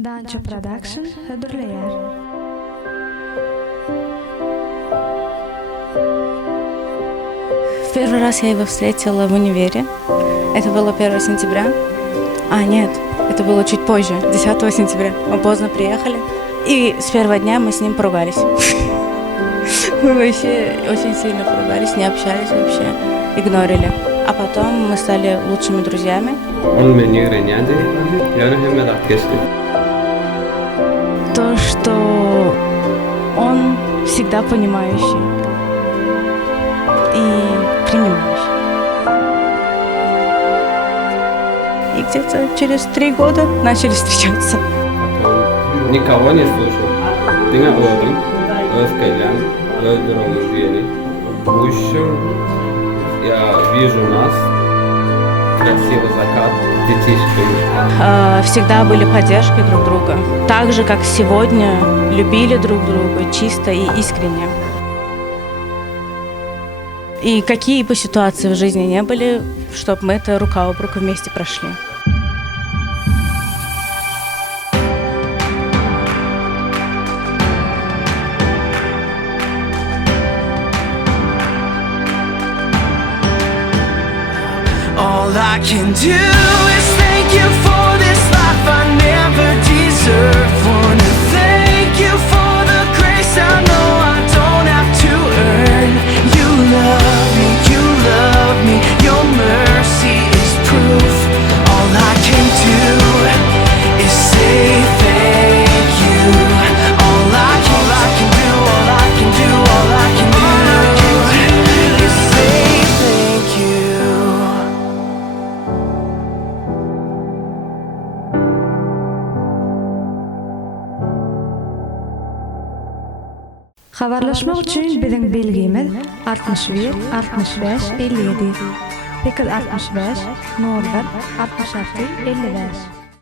Dancha Production hazırlayar. Первый раз я его встретила в универе. Это было 1 сентября. Нет, это было чуть позже, 10 сентября. Мы поздно приехали. И с первого дня мы с ним поругались. Мы вообще очень сильно поругались, не общались вообще, игнорили. А потом мы стали лучшими друзьями. Он меня реняди, я не То, что он всегда понимающий и принимающий. И где-то через 3 года начали встречаться. Никого не слушал. Dengan öldüm, özkeylem, öldürülmüş yeri. В общем, я вижу нас, красивый закат, детишками. Всегда были поддержкой друг друга. Так же, как сегодня, любили друг друга чисто и искренне. И какие бы ситуации в жизни не были, чтобы мы это рука об руку вместе прошли. All I can do is thank you for this life I never deserved. Wanna thank you for the grace I know I don't have to earn. You love me, your mercy is proof. All I can do is say thank you. All I can do is say thank you. Habarlaşmak üçün bizim belgimiz 61 65 57. 865 01 66 55.